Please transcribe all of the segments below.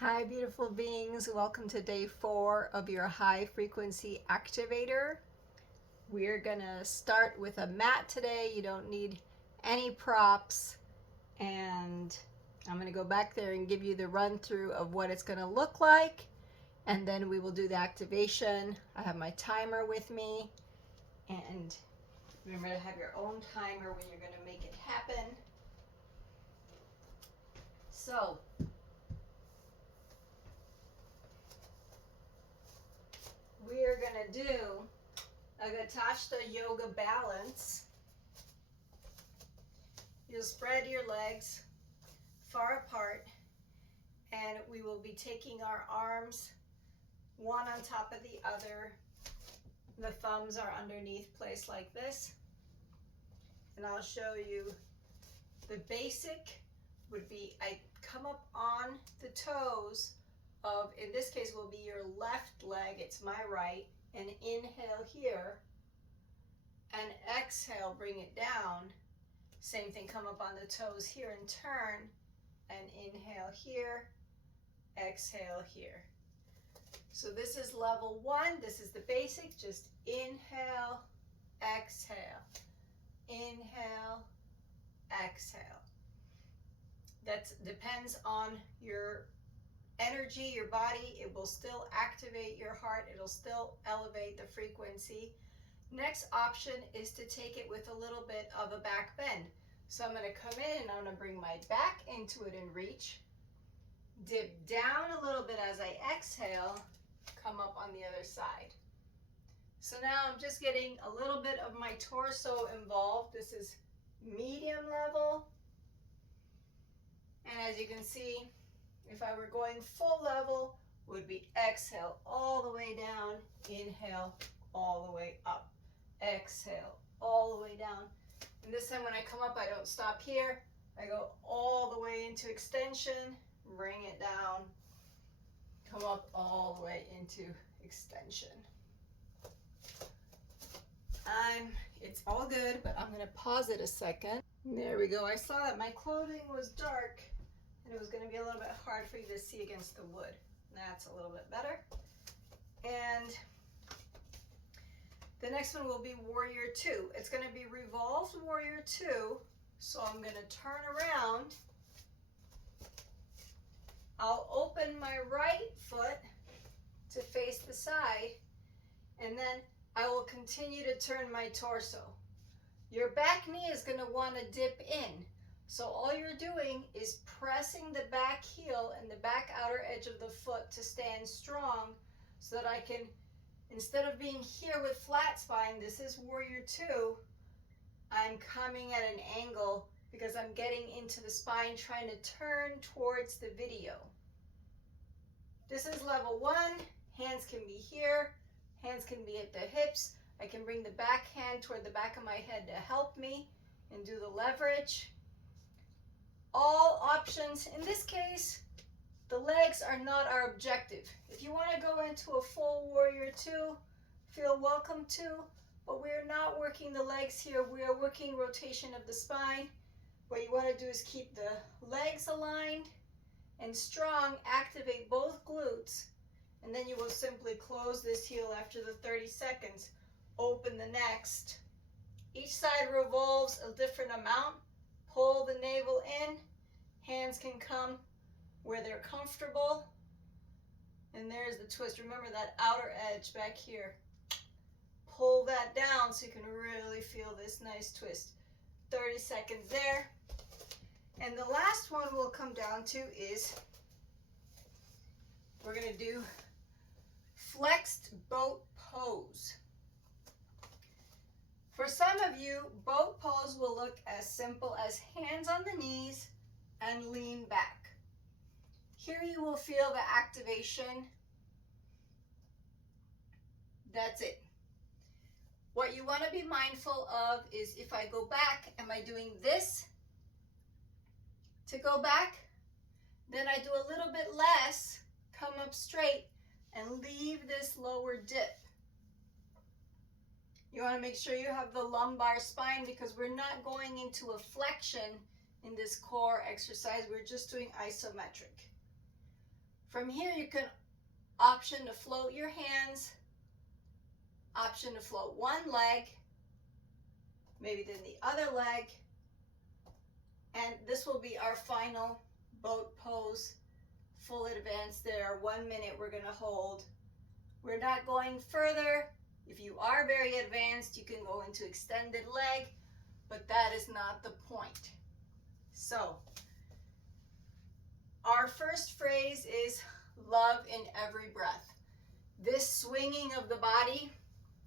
Hi, beautiful beings. Welcome to day 4 of your high frequency activator. We're going to start with a mat today. You don't need any props. And I'm going to go back there and give you the run through of what it's going to look like. And then we will do the activation. I have my timer with me. And remember to have your own timer when you're going to make it happen. So, we are going to do a Gatashta yoga balance. You'll spread your legs far apart, and we will be taking our arms one on top of the other. The thumbs are underneath, placed like this. And I'll show you the basic would be I come up on the toes of, in this case will be your left leg, it's my right, and inhale here, and exhale, bring it down. Same thing, come up on the toes here and turn, and inhale here, exhale here. So this is level 1, this is the basic, just inhale, exhale, inhale, exhale. That depends on your energy, your body. It will still activate your heart, it'll still elevate the frequency. Next option is to take it with a little bit of a back bend. So I'm going to come in and I'm going to bring my back into it and reach. Dip down a little bit as I exhale, come up on the other side. So now I'm just getting a little bit of my torso involved. This is medium level. And as you can see, if I were going full level, would be exhale all the way down, inhale all the way up, exhale all the way down. And this time when I come up, I don't stop here. I go all the way into extension, bring it down, come up all the way into extension. It's all good, but I'm gonna pause it a second. There we go. I saw that my clothing was dark and it was gonna be a little bit hard for you to see against the wood. That's a little bit better. And the next one will be Warrior 2. It's going to be Revolved Warrior 2. So I'm going to turn around. I'll open my right foot to face the side, and then I will continue to turn my torso. Your back knee is going to want to dip in. So all you're doing is pressing the back heel and the back outer edge of the foot to stand strong so that I can, instead of being here with flat spine, this is Warrior 2, I'm coming at an angle because I'm getting into the spine, trying to turn towards the video. This is level 1. Hands can be here. Hands can be at the hips. I can bring the back hand toward the back of my head to help me and do the leverage. All options. In this case, the legs are not our objective. If you want to go into a full Warrior 2, feel welcome to, but we're not working the legs here. We are working rotation of the spine. What you want to do is keep the legs aligned and strong, activate both glutes, and then you will simply close this heel after the 30 seconds. Open the next. Each side revolves a different amount. Pull the navel in. Hands can come where they're comfortable. And there's the twist. Remember that outer edge back here. Pull that down so you can really feel this nice twist. 30 seconds there. And the last one we'll come down to is we're going to do flexed boat pose. For some of you, boat pose will look as simple as hands on the knees and lean back. Here you will feel the activation. That's it. What you want to be mindful of is if I go back, am I doing this to go back? Then I do a little bit less, come up straight, and leave this lower dip. You want to make sure you have the lumbar spine because we're not going into a flexion in this core exercise. We're just doing isometric. From here, you can option to float your hands, option to float one leg, maybe then the other leg, and this will be our final boat pose, full advanced there. 1 minute we're gonna hold. We're not going further. If you are very advanced, you can go into extended leg, but that is not the point. So, our first phrase is love in every breath. This swinging of the body,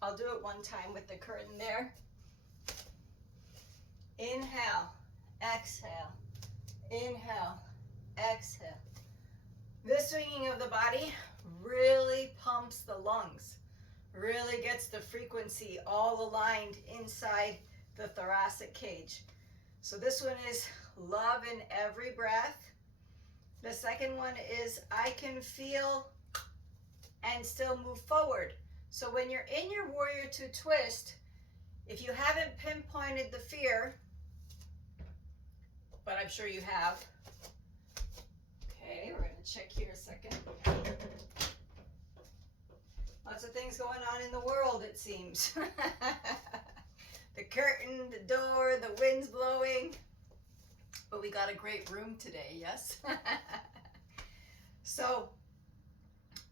I'll do it one time with the curtain there. Inhale, exhale, inhale, exhale. This swinging of the body really pumps the lungs, really gets the frequency all aligned inside the thoracic cage. So this one is love in every breath. The second one is I can feel and still move forward. So when you're in your Warrior 2 twist, if you haven't pinpointed the fear, but I'm sure you have. Okay, we're gonna check here a second. Lots of things going on in the world, it seems. The curtain, the door, the wind's blowing. But we got a great room today, yes? So,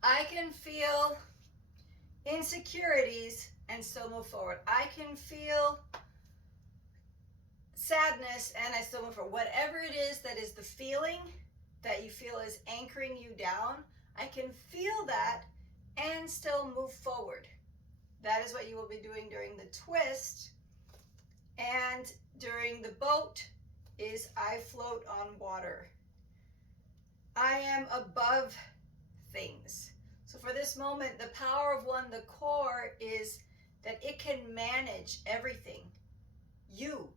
I can feel insecurities and still move forward. I can feel sadness and I still move forward. Whatever it is that is the feeling that you feel is anchoring you down, I can feel that and still move forward. That is what you will be doing during the twist. And during the boat is I float on water. I am above things. So for this moment, the power of one, the core, is that it can manage everything. You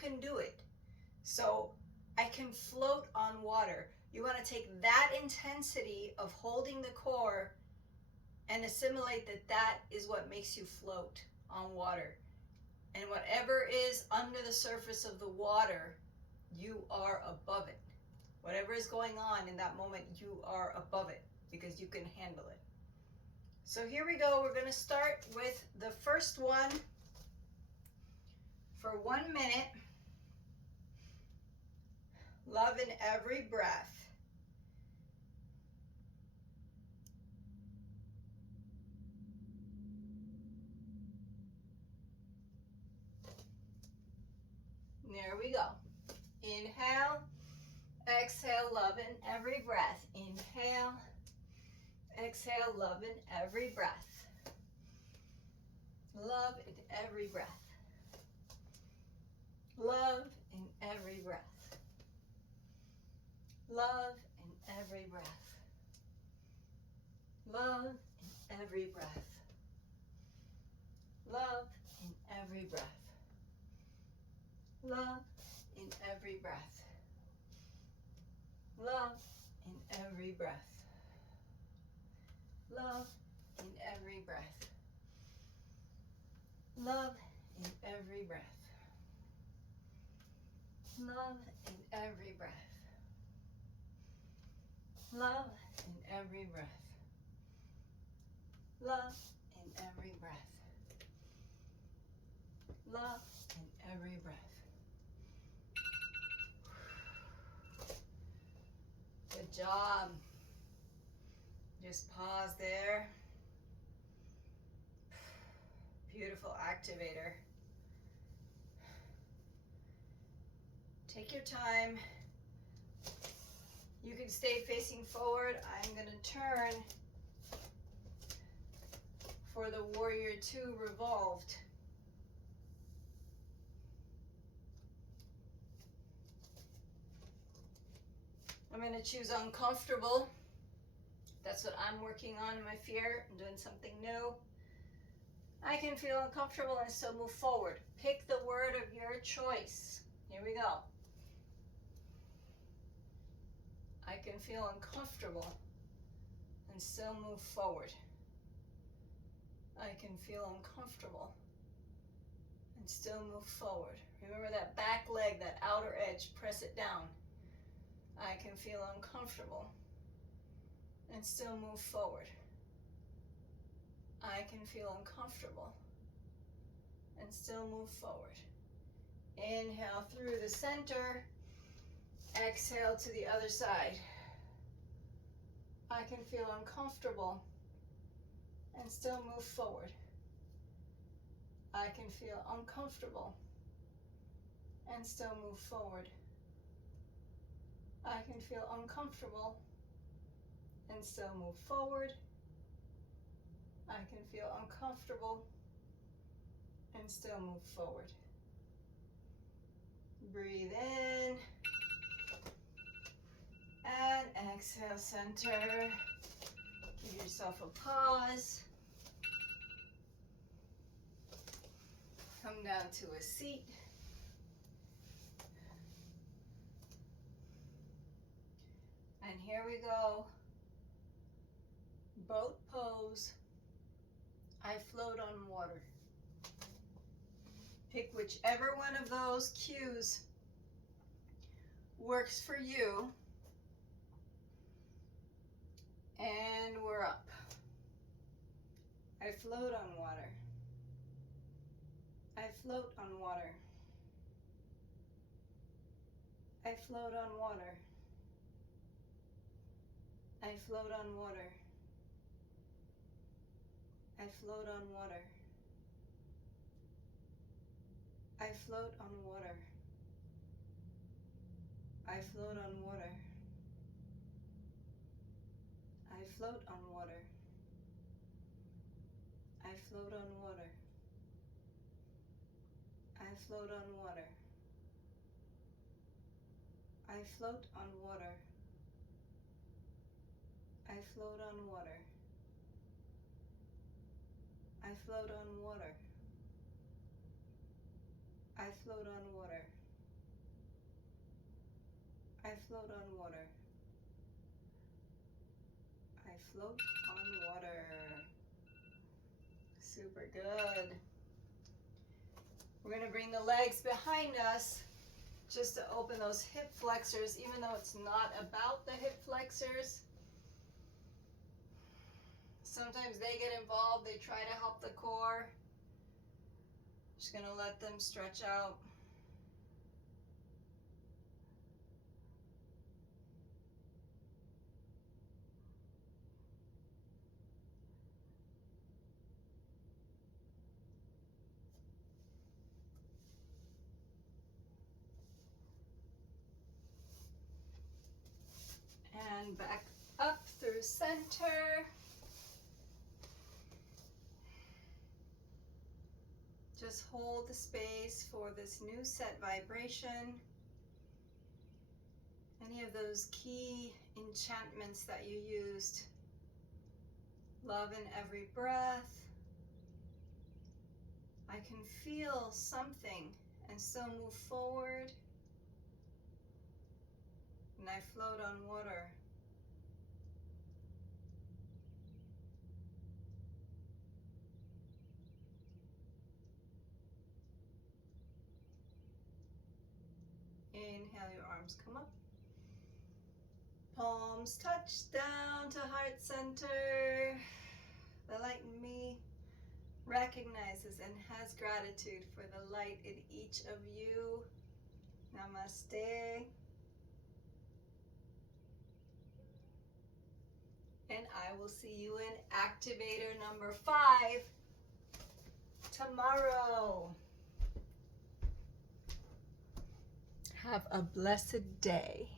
can do it. So I can float on water. You want to take that intensity of holding the core and assimilate that that is what makes you float on water. And whatever is under the surface of the water, you are above it. Whatever is going on in that moment, you are above it because you can handle it. So here we go. We're going to start with the first one for 1 minute. Love in every breath. There we go. Inhale, exhale, love in every breath. Inhale, exhale, love in every breath. Love in every breath. Love in every breath. Love in every breath. Love in every breath. Love in every breath. Love in every breath. Love in every breath. Love in every breath. Love in every breath. Love in every breath. Love in every breath. Love in every breath. Love in every breath. Good job. Just pause there. Beautiful activator. Take your time. You can stay facing forward. I'm going to turn for the Warrior 2 Revolved. I'm going to choose uncomfortable. That's what I'm working on in my fear. I'm doing something new. I can feel uncomfortable and still move forward. Pick the word of your choice. Here we go. I can feel uncomfortable and still move forward. I can feel uncomfortable and still move forward. Remember that back leg, that outer edge, press it down. I can feel uncomfortable and still move forward. I can feel uncomfortable and still move forward. Inhale through the center. Exhale to the other side. I can feel uncomfortable and still move forward. I can feel uncomfortable and still move forward. I can feel uncomfortable and still move forward. I can feel uncomfortable and still move forward. Breathe in and exhale, center. Give yourself a pause. Come down to a seat. And here we go. Boat pose. I float on water. Pick whichever one of those cues works for you. And we're up. I float on water. I float on water. I float on water. I float on water. I float on water. I float on water. I float on water. I float on water. I float on water. I float on water. I float on water. I float on water. I float on water. I float on water. I float on water. I float on water. Super good. We're going to bring the legs behind us just to open those hip flexors, even though it's not about the hip flexors. Sometimes they get involved, they try to help the core. Just going to let them stretch out. And back up through center. Just hold the space for this new set vibration. Any of those key enchantments that you used. Love in every breath. I can feel something and still move forward. And I float on water. Inhale, your arms come up. Palms touch down to heart center. The light in me recognizes and has gratitude for the light in each of you. Namaste. And I will see you in Activator number 5 tomorrow. Have a blessed day.